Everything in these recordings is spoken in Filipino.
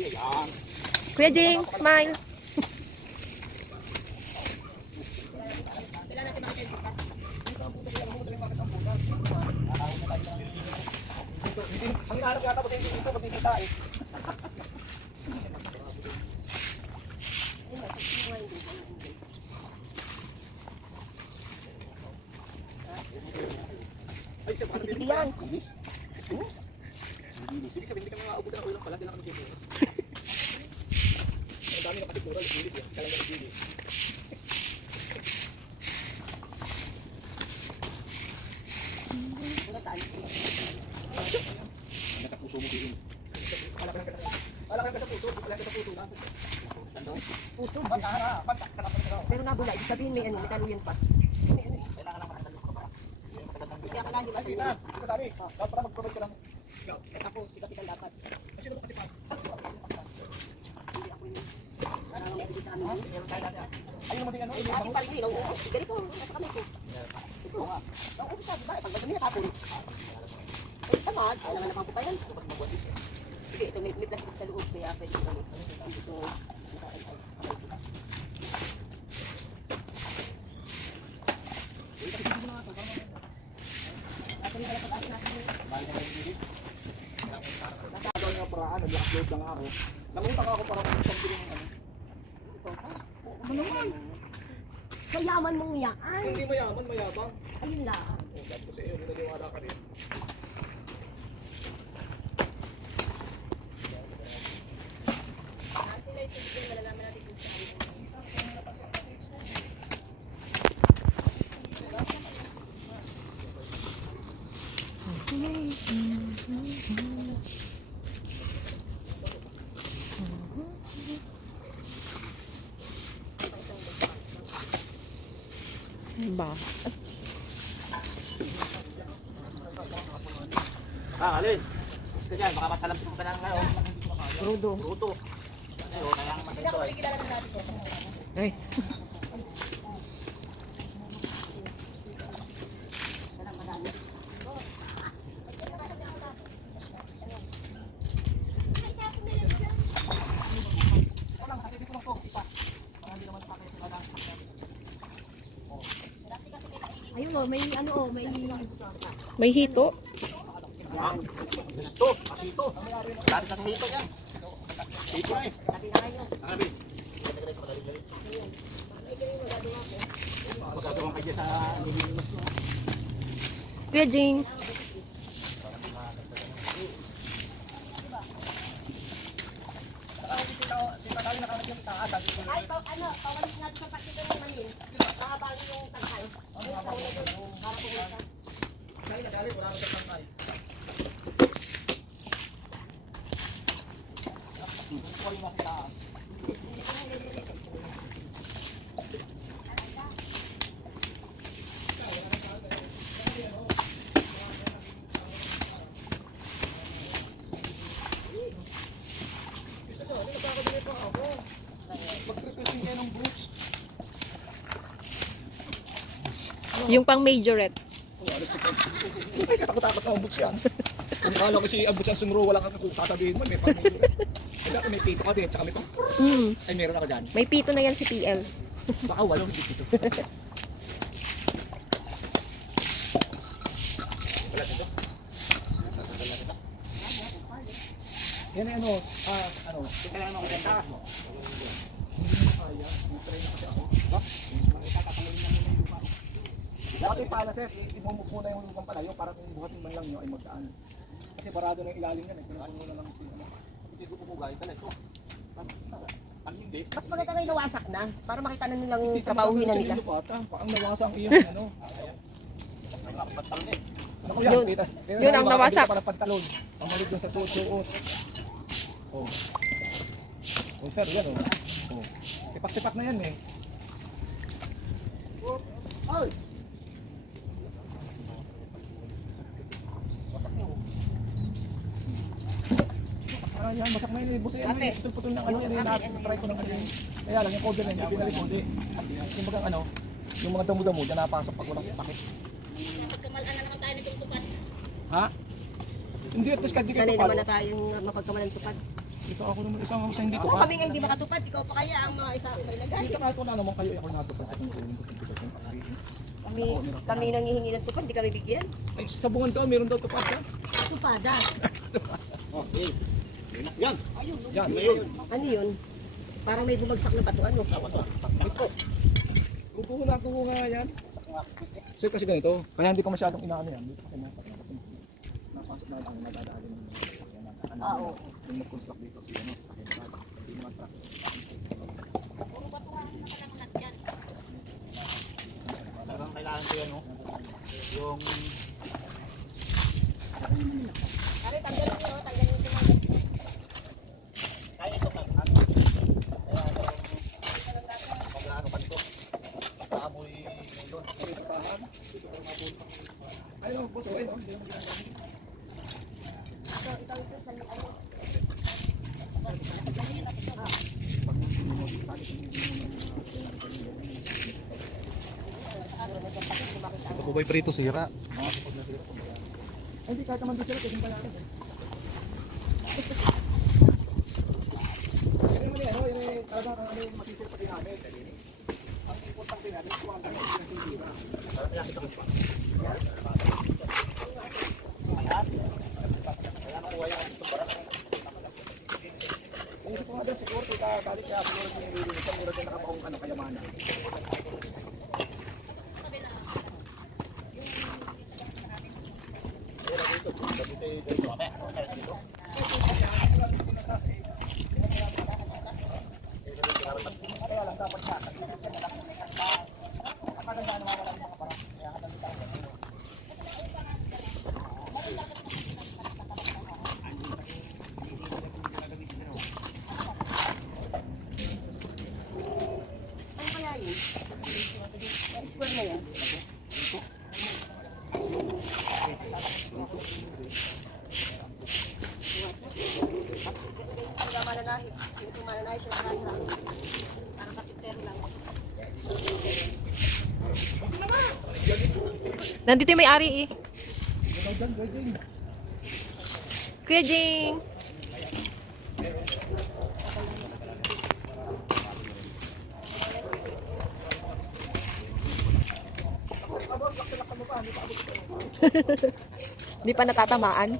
Kuya Jing, smile. Ang hinahanap yata po sa inyo dito, magkikita eh. Ay, siya, baka nabili yan. Ibig sabihin, hindi kami maubusan ng ulang pala, hindi lang kami dito. Ang dami na kasi pura, libilis yan. Isa lang na libilis. Ang puso mo din. Wala ka sa puso, wala ka sa puso lang. Puso. Pero nabula, ibig sabihin may taluyan pa. Kailangan lang makatalo ka pa. Kaya ka lang, di ba? Hindi na, hindi ka sali. Dapat para mag-provide ka lang. Ako, si Kapitan dapat. Kasi ito pati pa. Ayun mo din ano? Ating parin nila, ganito, nasa kamay ko. Ito, ang sabi ba, pag madami natapon. Ay, tamad, kailangan na pang pupayan. Sige, ito may plastic sa loob, kaya pwede ko kami. Ito, Gawin nga paraan, nag-upload lang ako. Nangunta ka ako para kung pambili ng ano. ano naman? Kayaman mong yan. Hindi mayaman, mayabang. Ayun lang. Oh, dahil ko sa iyo, naniwala ka rin. Ba? Alin? Ito dyan, baka matalamsin ka ng ano. Rudo. Ruto. Ayun, kaya ang maganda eh. Ay. Ayun o, may ano o, may... May hito. Ito, ito. Dati na hito yan. Hito eh. Sabi. Magagawa kayo sa nililimos mo. Kuya Jing. Ay, ano, pawalis natin sa pakita ng manin. Baka bago yung tangkay. Dali na dali, wala ka sa tangkay. Kuha yung nasa taas. Mag-requesting kayo ng boots. Yung pang majorette. Ay, katakot-takot na ang boots yan. Kung akala ko si ang boots ang sumuro, wala kang sasabihin mo, may pang-major. Ay, dati may pito ka din, tsaka may pang... Ay, meron ako dyan. May pito na yan si PL. Baka wala, hindi pito. Wala dito. Yan ay ano, ano, kailangan ako ng taas mo. Hindi mo kaya, try na kasi ako. Ba? Makita na yung lupa. Dati pala sir, imumuk muna yung lupang palayo para kung buhatin man lang nyo ay magdaan. Kasi parado na yung ilalim yan eh, pinapuno na lang si ano. Hindi ko pupugay, tala ito. Ang hindi. Mas maganda kayo nawasak na, para makita na nilang kapauhin na nila. Ang nawasa ang iyong ano. Ay, nakapantalon eh. Ano ko yan? Yun. Yun ang nawasak. Para pantalon. Ang malit dun sa suot-suot. Oh. Oh sir, yan oh. Oh. Tipak-tipak na yan eh. Ay! Wasak niyo. Parang yan, basak na yun. Busa yan. Putol-putol ng ano yan. Try ko ng ano yun. Kaya lang, yung cover na yun, pinalikod eh. Yung bagang ano, yung mga damo-damo, dyan napasok pag walang pakit. Pagkamalaan na naman tayo nitong tupad. Ha? Hindi, at least hindi kayo Sanay naman tupad. na tayong mapagkamalan tupad. Ito ako naman isang ako sa hindi Kung tupad. kami nga hindi makatupad, ikaw pa kaya ang mga isa may nagay. Dito nga ito na naman kayo, ako natupad. At yung kunin ko sa tupad yung pangariin. Kami nangihingi ng tupad, di kami bigyan. Ay, sa bungan daw, meron daw tupad ka. Tupada. Okay. Yan. Yan. Ano yun? Parang may bumagsak na bato, ano? Kukuha nga yan. Sir, kasi ganito, kaya hindi ko masyadong inaano yan. Dito kasi nasa kasi napasok na lang, nadadali ng Oo. yung mag-construct dito si ano, hindi naman truck. Talagang kailangan ko yan, no? Yung Ari, tanggalin nyo, tanggalin nyo. kaya ito ka. Kaya pag-ano pa ito. Pag-amoy doon. Dito sa ahan, dito ko mapunta. Ayun, boss, okay, no? Hindi naman ginagawa. Ito po ba'y prito sira? Ay, hindi kahit naman doon sila, kasi pala rin. Yan naman yan, no? Yan ay talagang ano yung masisip din namin. Ang importante natin, kung ang dami yung sisira. Kung gusto ko nga doon, siguro, balik siya, siguro yung nililinis, siguro din nakabaong ano, kayamanan. Ano kaya yun? Square na yan. Ang mananahi. Sino mananahi siya sa rasa. Parang kapitero lang. Nandito yung may-ari eh. Kuya Jing. Hindi pa natatamaan.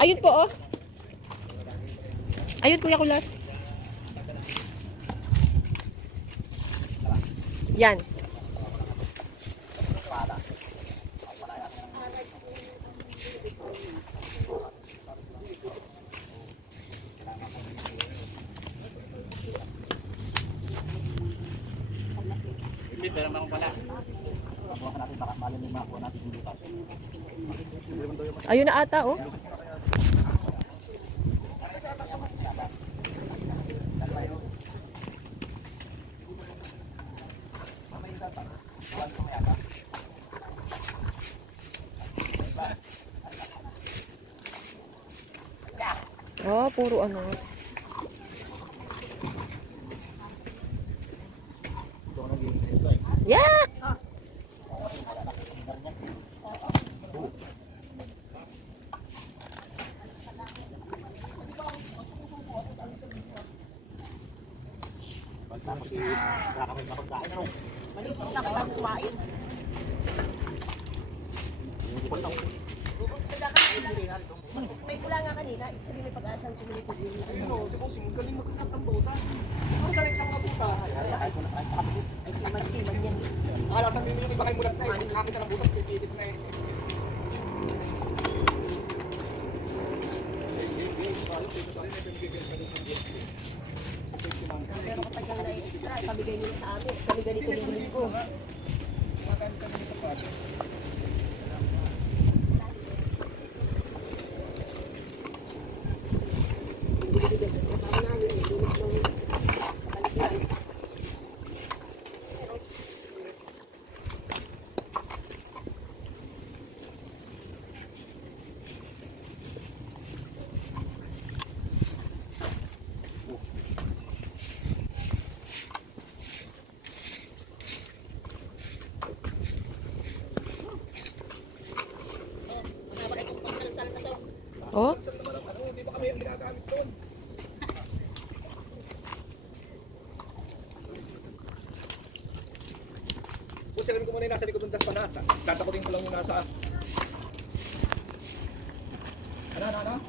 Ayun po oh. Ayun Kuya Kulas. Yan. Imbis, pero naman pala. Makuha natin, baka malam yung makuha natin yung lutas. Ayun na ata oh. Oh, puro ano. Yeah! Malinis na kayo kumain. May pula nga kanina. Ibig sabihin may pag-asang sumulit yun. Ano, si Bossing, galing magkakat ng butas. Ano sa next ang mga butas? Ay, siman yan. Akala sa mimi yung iba kayo mulat na eh. Nakakita ng butas, pipilip na eh. Pero kapag yung na-extra, pamigay nyo sa amin. Kami ganito yung linggo. Oh? Saan naman ang ano, hindi pa kami ang ginagamit doon. Kung sinabi ko muna yung nasa likod ng daspan na, tatakutin ko lang yung nasa... Ano?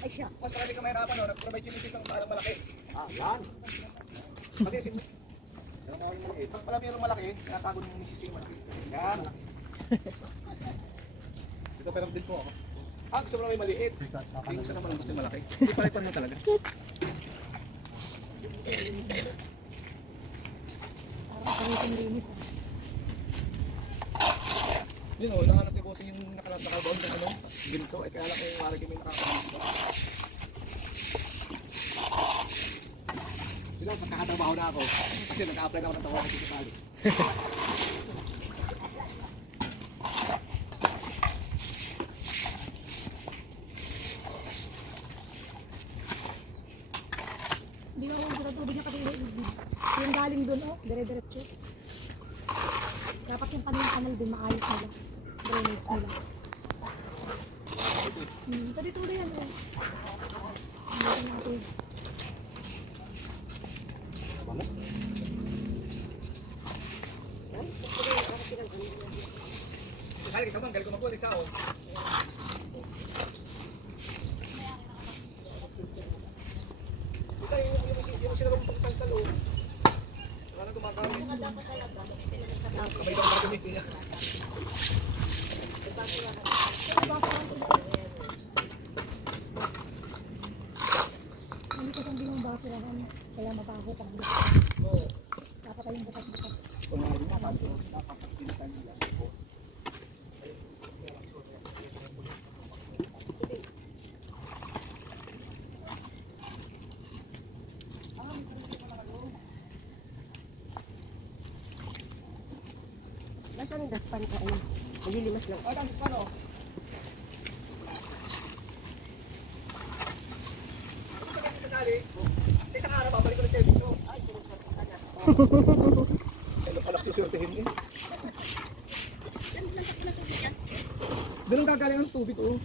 Ay siya. Mas marami ka mahirapan, no? Nag-provide sinisis ng parang malaki. Yan. Kasi pag pala mayroong malaki, tinatago ng misis ko yung malaki. Yan. Ito pero din po ako. Gusto mo na may maliit. Hindi gusto naman gusto yung malaki. Hindi palitan mo talaga. Yun o, ilangan natin bossing yung nakabaon ng ano, ginto. Eh kaya lang kung marami may nakakabaon. Ito, magkakatrabaho na ako. Kasi nag-a-apply na ako ng tawa kasi sa pali. Hindi mo ako sa tubig niya kasi yung galing doon, oh, dire-diretso. Dapat yung kanilang kanal din maayos nila. Drainage nila. Pwede tuloy yan, oh. Hindi natin. Kali kita bang, galing ko magwalis ako. Ito yung sinabang pagsal-salo. Wala na gumagamit. Kamay daw gagamitin niya. Hindi ko sabi ng basurahan. Kaya mabaho pag dapat tayong bukas-bukas. Kung nga rin na, dapat pinitan nila. Nasaan yung daspan ka? Ano? Malilimas lang. Ang gusto ano? Ito sa kanya kasali. Sa isang araw, babalik ko ng Kevin ko. Ay, sinusort ka na. Ano pala susurtihin niya? Doon ang gagaling ang tubig ko.